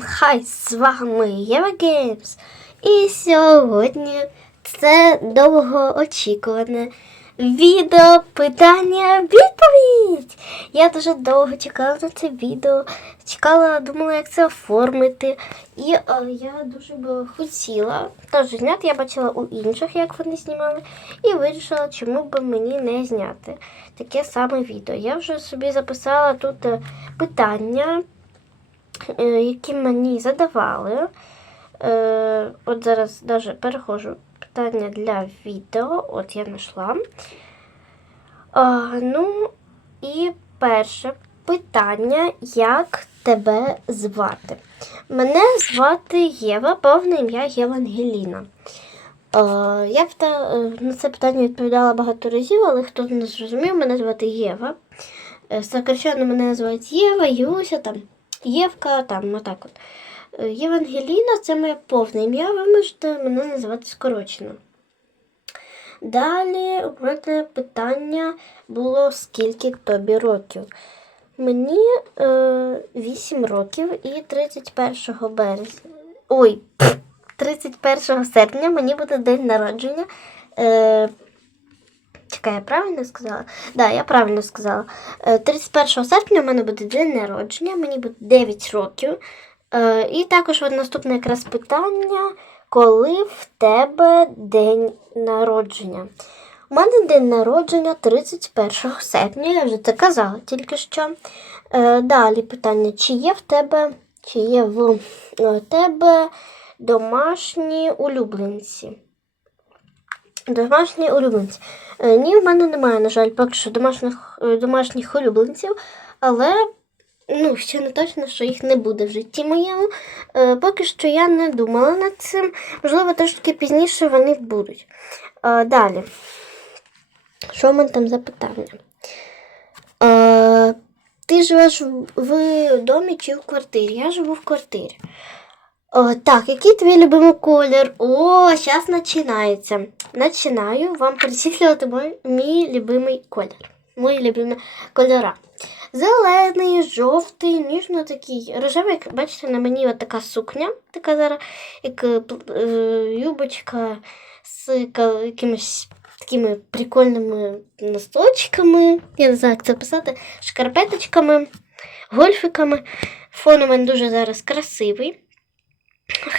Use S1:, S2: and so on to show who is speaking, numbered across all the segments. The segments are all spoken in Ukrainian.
S1: Хай, з вами Єва Геймс. І сьогодні це довгоочікуване відео питання відповідь. Я дуже довго чекала на це відео, чекала, думала, як це оформити. І е, я дуже би хотіла теж зняти. Я бачила у інших, як вони знімали, і вирішила, чому б мені не зняти таке саме відео. Я вже собі записала тут е, питання які мені задавали. Е, От зараз навіть переходжу питання для відео. От я знайшла. Ну, і перше питання: як тебе звати? Мене звати Єва, повне ім'я Євангеліна. Е, я пта- е, на це питання відповідала багато разів, але хто не зрозумів, мене звати Єва. Е, Сокращенно мене називають Єва, Юся, там, Євка, там, отак от. Е, Євангеліна це моє повне ім'я, ви можете мене називати скорочено. Далі у мене питання було, скільки тобі років. Мені е, 8 років і 31 березня. Ой, 31 серпня мені буде день народження. Е, чекай, я правильно сказала? Да, я правильно сказала. Е, 31 серпня у мене буде день народження, мені буде 9 років. Е, і також наступне якраз питання, коли в тебе день народження? У мене день народження 31 серпня, я вже це казала тільки що. Е, далі питання, чи є в тебе, чи є в е, тебе домашні улюбленці? Домашні улюбленці. Е, ні, в мене немає, на жаль, поки що домашніх, е, домашніх улюбленців, але ну, ще не точно, що їх не буде в житті моєму. Е, поки що я не думала над цим. Можливо, трошки пізніше вони будуть. Далі. Що в мене там за питання? Ти живеш в домі чи в квартирі? Я живу в квартирі. О, так, який твій любимий колір? О, зараз починається. Починаю вам перечислювати мій, мій любимий колір. Мої любимі кольора. Зелений, жовтий, ніжно такий. Рожевий, як бачите, на мені така сукня, така зараз, як е, е, юбочка з якимись такими прикольними носочками. Я не знаю, як це писати, шкарпеточками, гольфиками. Фон у мене дуже зараз красивий.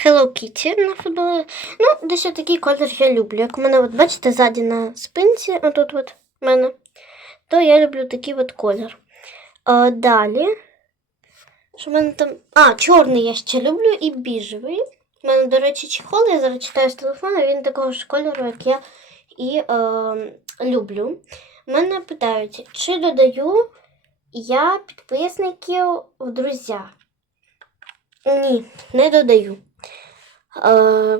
S1: Hello Kitty на футболі. Ну, десь такий колір я люблю. Як у мене, от, бачите, ззаді на спинці, отут от мене, то я люблю такий от колір. А, далі. Що в мене там. А, чорний я ще люблю і біжевий. У мене, до речі, чехол, я зараз читаю з телефону, він такого ж кольору, як я і е, люблю. Мене питають, чи додаю я підписників в друзі. Ні, не додаю. Е,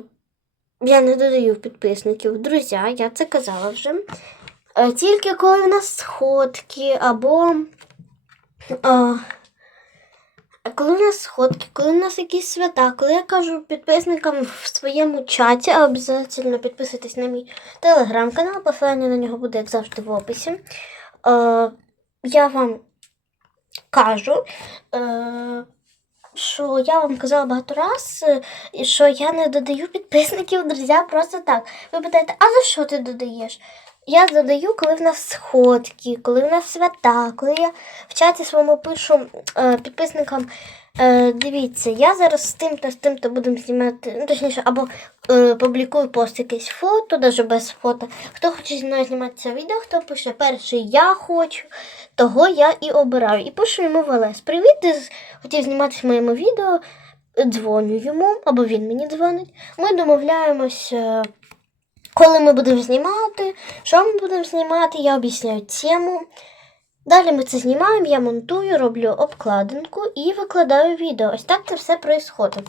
S1: я не додаю підписників друзі, я це казала вже. Е, тільки коли в нас сходки або. Е, коли в нас сходки, коли в нас якісь свята, коли я кажу підписникам в своєму чаті, обов'язково підписуйтесь на мій телеграм-канал, посилання на нього буде, як завжди, в описі. Е, я вам кажу, е, що я вам казала багато раз, е, що я не додаю підписників, друзі, просто так. Ви питаєте, а за що ти додаєш? Я додаю, коли в нас сходки, коли в нас свята, коли я в чаті своєму пишу е, підписникам. Е, дивіться, я зараз з тим-то з тим-то будемо знімати, ну точніше, або е, публікую пост якесь фото, навіть без фото. Хто хоче зі мною знімати це відео, хто пише перший я хочу, того я і обираю. І пишу йому Велес. Привіт, ти хотів зніматися в моєму відео. Дзвоню йому, або він мені дзвонить. Ми домовляємося, коли ми будемо знімати, що ми будемо знімати, я об'ясняю тему. Далі ми це знімаємо, я монтую, роблю обкладинку і викладаю відео. Ось так це все відбувається.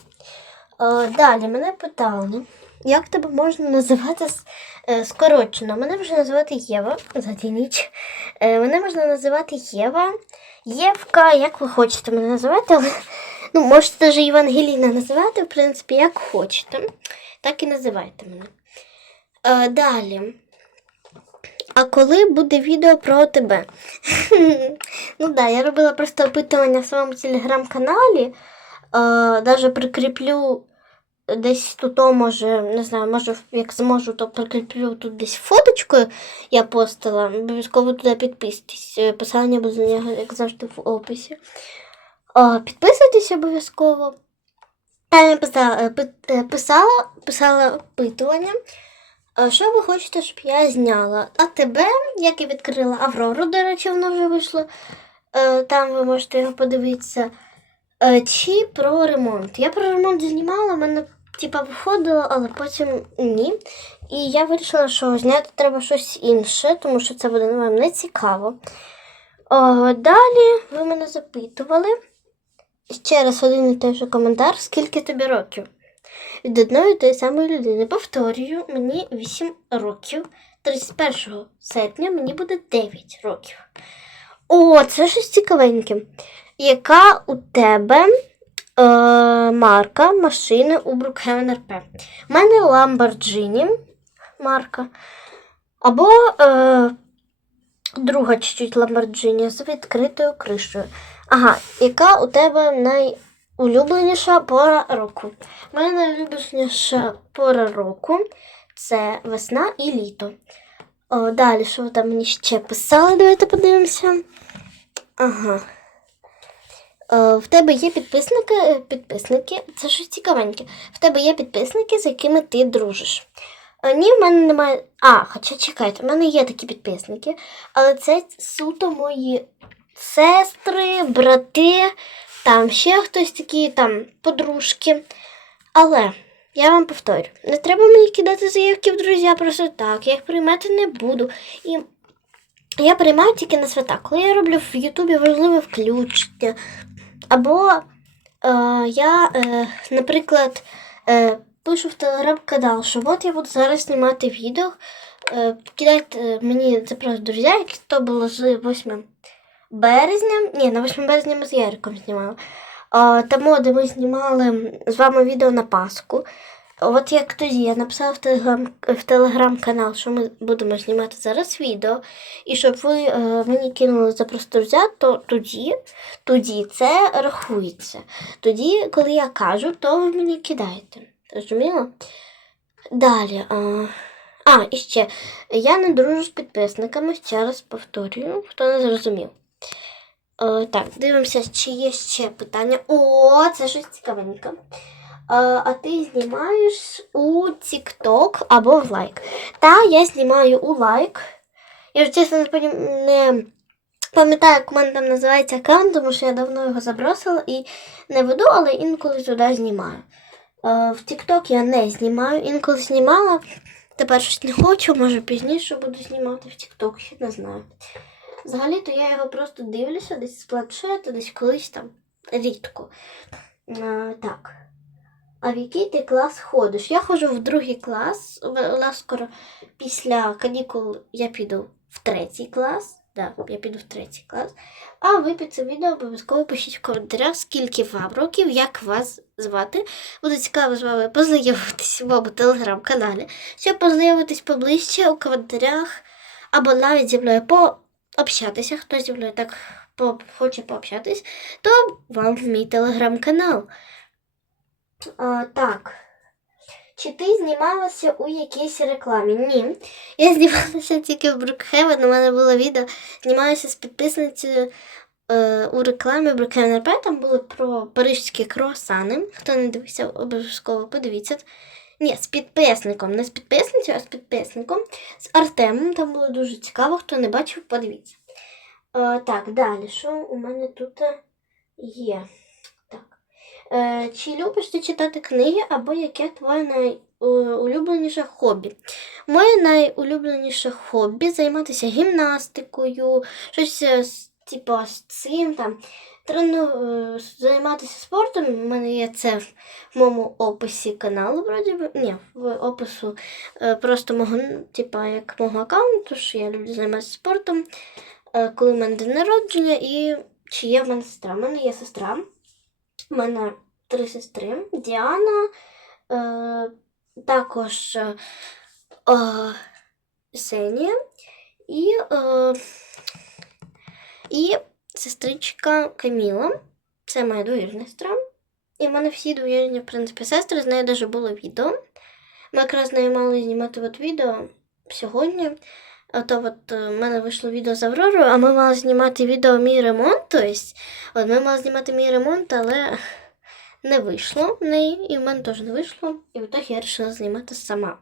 S1: Е, далі мене питали, як тебе можна називати е, скорочено? Мене можна називати Єва за ніч. Е, мене можна називати Єва, Євка, як ви хочете мене називати, але ну, можете навіть Євангеліна називати, в принципі, як хочете. Так і називайте мене. Далі. А коли буде відео про тебе? ну да, я робила просто опитування в своєму телеграм-каналі. даже прикріплю десь тут, може, не знаю, може, як зможу, то прикріплю тут десь фоточкою я постила. Обов'язково туди підписуйтесь. Е, Посилання буде на нього, як завжди, в описі. О, підписуйтесь обов'язково. Я написала, е, пи- е, писала, писала опитування. Що ви хочете, щоб я зняла? А тебе, як і відкрила Аврору, до речі, воно вже вийшло. Е, Там ви можете його подивитися. Е, Чи про ремонт? Я про ремонт знімала, в мене типа виходило, але потім ні. І я вирішила, що зняти треба щось інше, тому що це буде вам не цікаво. Далі ви мене запитували ще раз один і той же коментар, скільки тобі років? Від одної тої самої людини. Повторюю, мені 8 років. 31 серпня мені буде 9 років. О, це щось цікавеньке. Яка у тебе е, марка машини у Brookhaven RP? У мене Lamborghini марка. Або е, друга чуть-чуть Lamborghini з відкритою кришею. Ага, яка у тебе найулюбленіша пора року? Мене найулюбленіша пора року це весна і літо. О, далі, що ви там мені ще писали? Давайте подивимося. Ага. Е, в тебе є підписники, е, підписники, це щось цікавеньке. В тебе є підписники, з якими ти дружиш. Е, Ні, в мене немає. А, хоча чекайте, в мене є такі підписники, але це суто мої сестри, брати, там ще хтось такі, там подружки. Але я вам повторю, не треба мені кидати заявки в друзі просто так, я їх приймати не буду. І я приймаю тільки на свята, коли я роблю в Ютубі важливе включення. Або е, я, е, наприклад, е, пишу в телеграм-канал, що от я буду зараз знімати відео. Е, кидайте мені це просто друзі, які то було з 8 березня. Ні, на 8 березня ми з Яриком знімали. Тому, де ми знімали з вами відео на Пасху. От як тоді я написала в телеграм, в телеграм-канал, що ми будемо знімати зараз відео, і щоб ви е, мені кинули за просто взяти, то тоді, тоді це рахується. Тоді, коли я кажу, то ви мені кидаєте. Розуміло? Далі. А, а, і ще. Я не дружу з підписниками, ще раз повторюю, хто не зрозумів. Е, так, дивимося, чи є ще питання. О, це щось цікавеньке. Е, а ти знімаєш у TikTok або в лайк. Та, я знімаю у лайк. Я вже чесно не, пам'ятаю, як у мене там називається аккаунт, тому що я давно його забросила і не веду, але інколи туди знімаю. Е, в TikTok я не знімаю, інколи знімала. Тепер щось не хочу, може пізніше буду знімати в TikTok, ще не знаю. Взагалі-то я його просто дивлюся десь з планшету, десь колись там рідко. Е, так. А в який ти клас ходиш? Я ходжу в другий клас. Скоро після канікул я піду в третій клас. Да, я піду в третій клас. А ви під цим відео обов'язково пишіть в коментарях, скільки вам років, як вас звати. Буде цікаво з вами познайомитись в моєму телеграм-каналі. Щоб познайомитись поближче у коментарях, або навіть зі мною пообщатися, хто зі мною так хоче пообщатись, то вам в мій телеграм-канал. Так. Чи ти знімалася у якійсь рекламі? Ні. Я знімалася тільки в Brookhaven. У мене було відео. Знімалася з підписницею е, у рекламі Brookhaven RP. Там було про парижські круасани. Хто не дивився, обов'язково подивіться. Ні, з підписником. Не з підписницею, а з підписником. З Артемом. Там було дуже цікаво. Хто не бачив, подивіться. Е, так, далі. Що у мене тут є? Так. Е, чи любиш ти читати книги, або яке твоє найулюбленіше хобі? Моє найулюбленіше хобі займатися гімнастикою, щось е, типу з цим там. Трену, е, займатися спортом. У мене є це в моєму описі каналу, вроді би. Ні, в опису е, просто мого, типа, як мого аккаунту, що я люблю займатися спортом, е, коли в мене день народження і чи є в мене сестра. У мене є сестра. У мене три сестри. Діана, е, також е, Ксенія і, е, і сестричка Каміла. Це моя двоюрідна сестра. І в мене всі двоюрідні, в принципі, сестри, з нею навіть було відео. Ми якраз з нею мали знімати от відео сьогодні. А то от е, в мене вийшло відео з Авророю, а ми мали знімати відео мій ремонт. Тобто, от ми мали знімати мій ремонт, але не вийшло в неї, і в мене теж не вийшло. І в я вирішила знімати сама.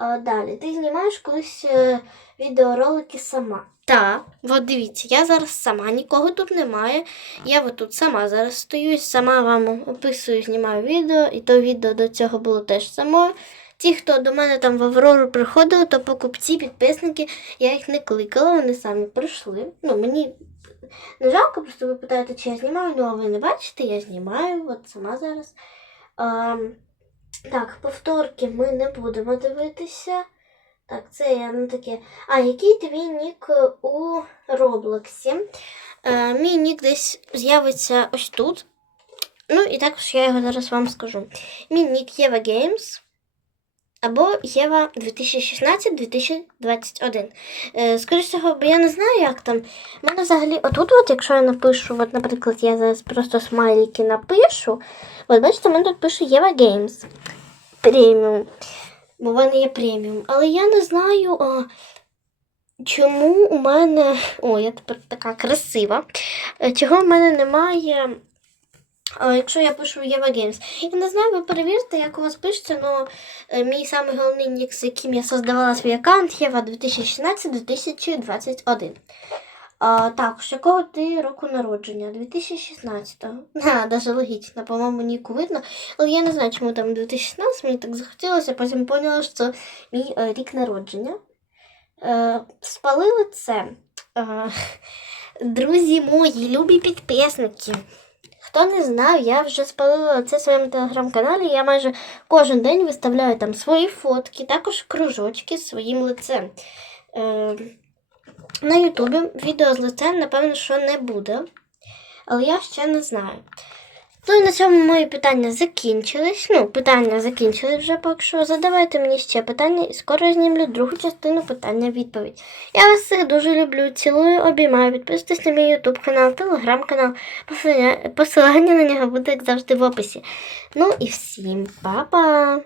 S1: Далі, ти знімаєш колись е, відеоролики сама. Так, от дивіться, я зараз сама, нікого тут немає. Я от тут сама зараз стою, сама вам описую, знімаю відео, і то відео до цього було теж самою. Ті, хто до мене там в Аврору приходили, то покупці, підписники, я їх не кликала, вони самі прийшли. Ну, мені не жалко, просто ви питаєте, чи я знімаю, ну а ви не бачите, я знімаю, от сама зараз. А, так, повторки ми не будемо дивитися. Так, це я не таке. А який твій нік у Роблоксі? Е, мій нік десь з'явиться ось тут. Ну, і також я його зараз вам скажу. Мій нік Єва Games або Єва 2016-2021. Е, скоріше всього, бо я не знаю, як там. У мене взагалі, отут, от, якщо я напишу, от, наприклад, я зараз просто смайлики напишу. От бачите, у мене тут пише Єва Games преміум. Бо в мене є преміум. Але я не знаю, а, чому у мене. О, я тепер така красива. Е, Чого в мене немає. Якщо я пишу Єва Games. Я не знаю, ви перевірте, як у вас пишеться, але мій самий головний нік, з яким я создавала свій аккаунт, Єва 2016-2021. А, так, з якого ти року народження? 2016-го. А, даже логічно, по-моєму, ніку видно. Але я не знаю, чому там 2016, мені так захотілося, потім поняла, що це мій е, рік народження. Е, спалили це. Е, друзі мої, любі підписники. Хто не знав, я вже спалила це в своєму телеграм-каналі. Я майже кожен день виставляю там свої фотки, також кружочки з своїм лицем. Е, на Ютубі відео з лицем, напевно, що не буде. Але я ще не знаю. Ну і на цьому мої питання закінчились. Ну, питання закінчились вже поки що. Задавайте мені ще питання і скоро знімлю другу частину питання-відповідь. Я вас всіх дуже люблю, цілую, обіймаю. Підписуйтесь на мій ютуб канал, телеграм-канал. Посилання, на нього буде, як завжди, в описі. Ну і всім па-па!